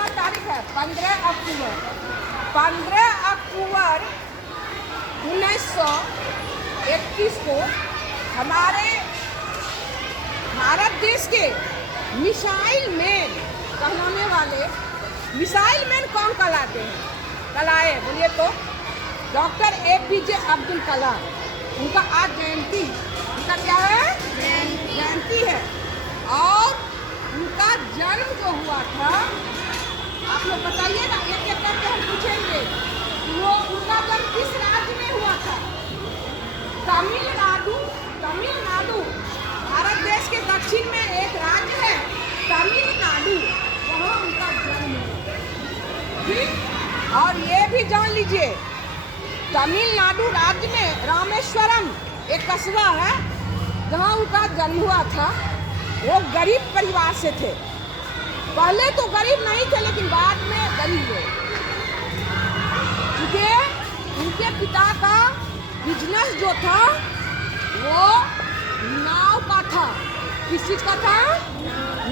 का तारीख है 15 अक्टूबर 1931 को हमारे भारत देश के मिसाइल मैन कहलाने वाले मिसाइल मैन कौन कहलाते हैं? कहलाए बोलिए तो डॉक्टर APJ अब्दुल कलाम। उनका आज जयंती, उनका क्या है? जयंती है। और उनका जन्म जो हुआ था, आप लोग बताइएगा, एक एक करके हम पूछेंगे। वो उनका जन्म किस राज्य में हुआ था? तमिलनाडु। भारत देश के दक्षिण में एक राज्य है तमिलनाडु, वहाँ उनका जन्म हुआ। ठीक, और ये भी जान लीजिए तमिलनाडु राज्य में रामेश्वरम एक कस्बा है जहाँ उनका जन्म हुआ था। वो गरीब परिवार से थे। पहले तो गरीब नहीं थे, लेकिन बाद में गरीब हुए, क्योंकि उनके पिता का बिजनेस जो था वो नाव का था। किस चीज का था?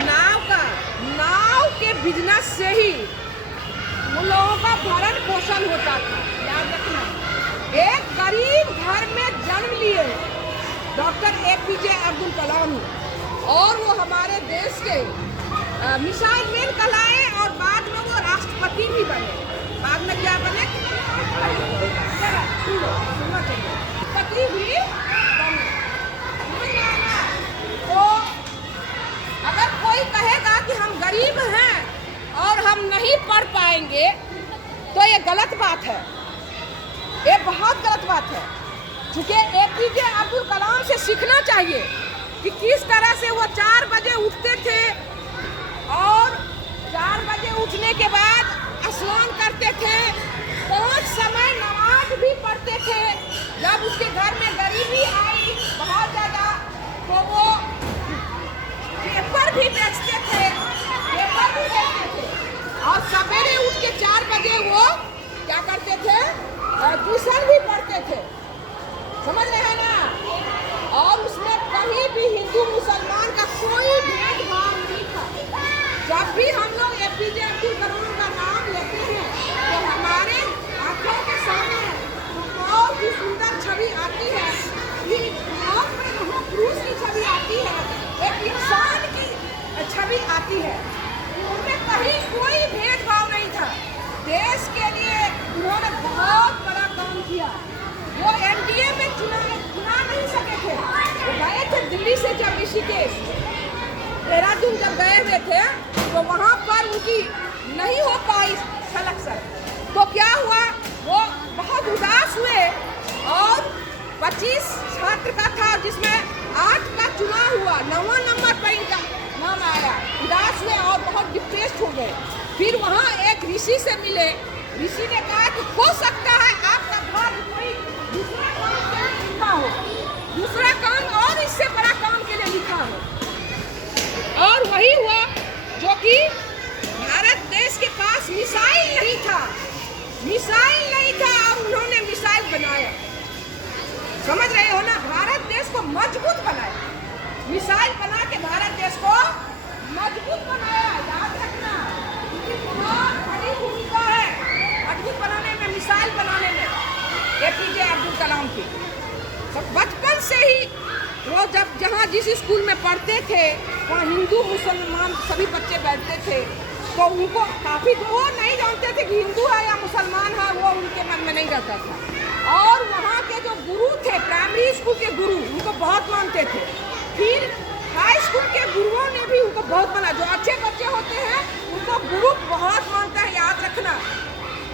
नाव का। नाव के बिजनेस से ही उन लोगों का भरण पोषण होता था। याद रखना, एक गरीब घर में जन्म लिए डॉक्टर APJ अब्दुल कलाम, और वो हमारे देश के मिसाइल मैन कहलाए, और बाद में वो राष्ट्रपति भी बने। बाद में क्या बने? राष्ट्रपति भी बने। तो अगर कोई कहेगा कि हम गरीब हैं और हम नहीं पढ़ पाएंगे, तो ये गलत बात है। ये बहुत गलत बात है, क्योंकि APJ अब्दुल कलाम से सीखना चाहिए कि किस तरह से वो 4 बजे उठते थे, और 4 बजे उठने के बाद स्नान करते थे, 5 समय नमाज भी पढ़ते थे। जब उसके घर में गरीबी आई बहुत ज़्यादा, तो वो पेपर भी बेचते थे, और सवेरे उठ के 4 बजे वो क्या करते थे? ट्यूशन भी पढ़ते थे। समझ रहे हैं ना? और उसमें कहीं भी हिंदू मुसलमान का कोई भेदभाव नहीं था। जब भी हम लोग APJ अब्दुल कलाम का नाम लेते हैं तो हमारे आंखों के सामने बहुत ही सुंदर छवि आती है, बहुत बड़े महापुरुष की छवि आती है, एक इंसान की छवि आती है। उनमें कहीं कोई भेदभाव नहीं था। देश के लिए उन्होंने बहुत बड़ा काम किया। वो NDA में चुना नहीं सके थे। वो गए थे दिल्ली से, जब ऋषिकेश देहरादून जब गए हुए थे, तो वहाँ पर उनकी नहीं हो पाई सिलेक्शन। तो क्या हुआ, वो बहुत उदास हुए, और 25 छात्र का था जिसमें 8 का चुनाव हुआ, 9वां नंबर पर इनका नाम आया। उदास हुए और बहुत डिप्रेस्ड हो गए। फिर वहाँ एक ऋषि से मिले। ऋषि ने कहा कि हो सकता है आपका भाग्य कोई दूसरा काम के लिए लिखा हो, दूसरा काम और इससे बड़ा काम के लिए लिखा हो। और वही हुआ, जो कि भारत देश के पास मिसाइल नहीं था, और उन्होंने मिसाइल बनाया। समझ रहे हो ना? भारत देश को मजबूत बनाया, मिसाइल बना के भारत देश को मजबूत बनाया। याद रखना, उनकी बहुत बड़ी भूमिका है मजबूत बनाने में, मिसाइल बनाने में APJ अब्दुल कलाम की। बचपन से ही वो जब जहाँ जिस स्कूल में पढ़ते थे, वहाँ हिंदू मुसलमान सभी बच्चे बैठते थे, तो उनको काफ़ी, वो नहीं जानते थे कि हिंदू है या मुसलमान है, वो उनके मन में नहीं रहता था। और वहाँ के जो गुरु थे, प्राइमरी स्कूल के गुरु, उनको बहुत मानते थे। फिर हाई स्कूल के गुरुओं ने भी उनको बहुत माना। जो अच्छे बच्चे होते हैं उनको गुरु बहुत मानता है, याद रखना।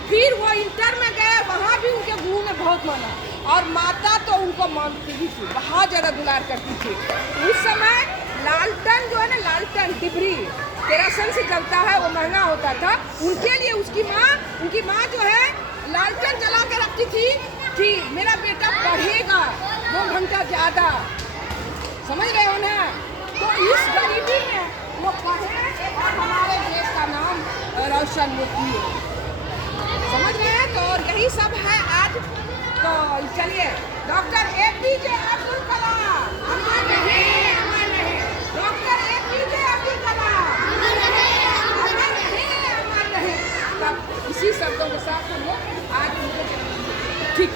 फिर वो इंटर में गए, वहाँ भी उनके गुरु ने बहुत माना, और माता तो उनको मानती भी थी, बहुत ज़्यादा दुलार करती थी। उस समय लालटेन जो है ना, लालटेन डिबरी केरोसिन से जलता है, वो महंगा होता था। उनके लिए उनकी माँ जो है लालटेन जला के रखती थी कि मेरा बेटा पढ़ेगा 2 घंटा ज़्यादा। समझ रहे हो ना? तो इस गरीबी में वो पढ़े और हमारे देश का नाम रोशन किए। समझ रहे हैं? तो यही सब है आज। तो चलिए, डॉक्टर APJ अब्दुल कलाम अमर रहे, अमर रहे। डॉक्टर APJ अब्दुल कलाम अमर रहे, अमर रहे, अमर इसी शब्दों के साथ हम लोग आज उनको ठीक